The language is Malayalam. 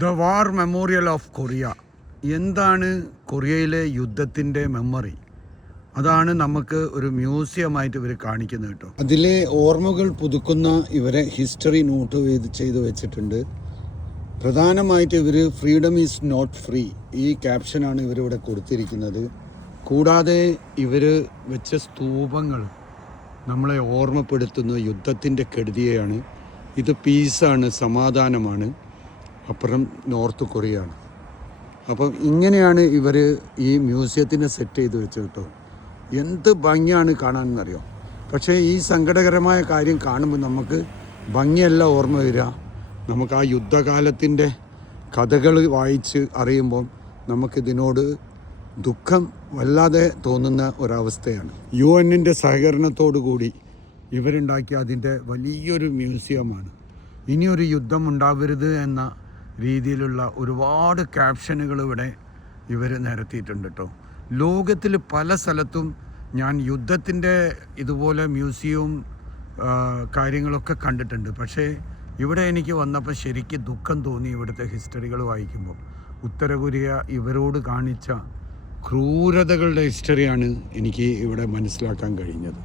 The war memorial of Korea. എന്താണ് കൊറിയയിലെ യുദ്ധത്തിൻ്റെ മെമ്മറി? അതാണ് നമുക്ക് ഒരു മ്യൂസിയമായിട്ട് ഇവർ കാണിക്കുന്നത് കേട്ടോ. അതിലെ ഓർമ്മകൾ പുതുക്കുന്ന ഇവരെ ഹിസ്റ്ററി നോട്ട് ചെയ്ത് വെച്ചിട്ടുണ്ട്. പ്രധാനമായിട്ട് ഇവർ ഫ്രീഡം ഈസ് നോട്ട് ഫ്രീ, ഈ ക്യാപ്ഷനാണ് ഇവരിവിടെ കൊടുത്തിരിക്കുന്നത്. കൂടാതെ ഇവർ വെച്ച സ്തൂപങ്ങൾ നമ്മളെ ഓർമ്മപ്പെടുത്തുന്ന യുദ്ധത്തിൻ്റെ കെടുതിയെയാണ്. ഇത് പീസാണ്, സമാധാനമാണ്. അപ്പുറം നോർത്ത് കൊറിയ ആണ്. അപ്പം ഇങ്ങനെയാണ് ഇവർ ഈ മ്യൂസിയത്തിനെ സെറ്റ് ചെയ്ത് വെച്ചത് കേട്ടോ. എന്ത് ഭംഗിയാണ് കാണാനെന്നറിയോ. പക്ഷേ ഈ സങ്കടകരമായ കാര്യം കാണുമ്പോൾ നമുക്ക് ഭംഗിയല്ല ഓർമ്മ വരിക. നമുക്ക് ആ യുദ്ധകാലത്തിൻ്റെ കഥകൾ വായിച്ച് അറിയുമ്പോൾ നമുക്കിതിനോട് ദുഃഖം വല്ലാതെ തോന്നുന്ന ഒരവസ്ഥയാണ്. UN സഹകരണത്തോടു കൂടി ഇവരുണ്ടാക്കിയ അതിൻ്റെ വലിയൊരു മ്യൂസിയമാണ്. ഇനിയൊരു യുദ്ധം ഉണ്ടാവരുത് എന്ന രീതിയിലുള്ള ഒരുപാട് ക്യാപ്ഷനുകൾ ഇവിടെ ഇവർ നിരത്തിയിട്ടുണ്ട് കേട്ടോ. ലോകത്തിൽ പല സ്ഥലത്തും ഞാൻ യുദ്ധത്തിൻ്റെ ഇതുപോലെ മ്യൂസിയവും കാര്യങ്ങളൊക്കെ കണ്ടിട്ടുണ്ട്. പക്ഷേ ഇവിടെ എനിക്ക് വന്നപ്പോൾ ശരിക്കും ദുഃഖം തോന്നി ഇവിടുത്തെ ഹിസ്റ്ററികൾ വായിക്കുമ്പോൾ. ഉത്തര കൊറിയ ഇവരോട് കാണിച്ച ക്രൂരതകളുടെ ഹിസ്റ്ററിയാണ് എനിക്ക് ഇവിടെ മനസ്സിലാക്കാൻ കഴിഞ്ഞത്.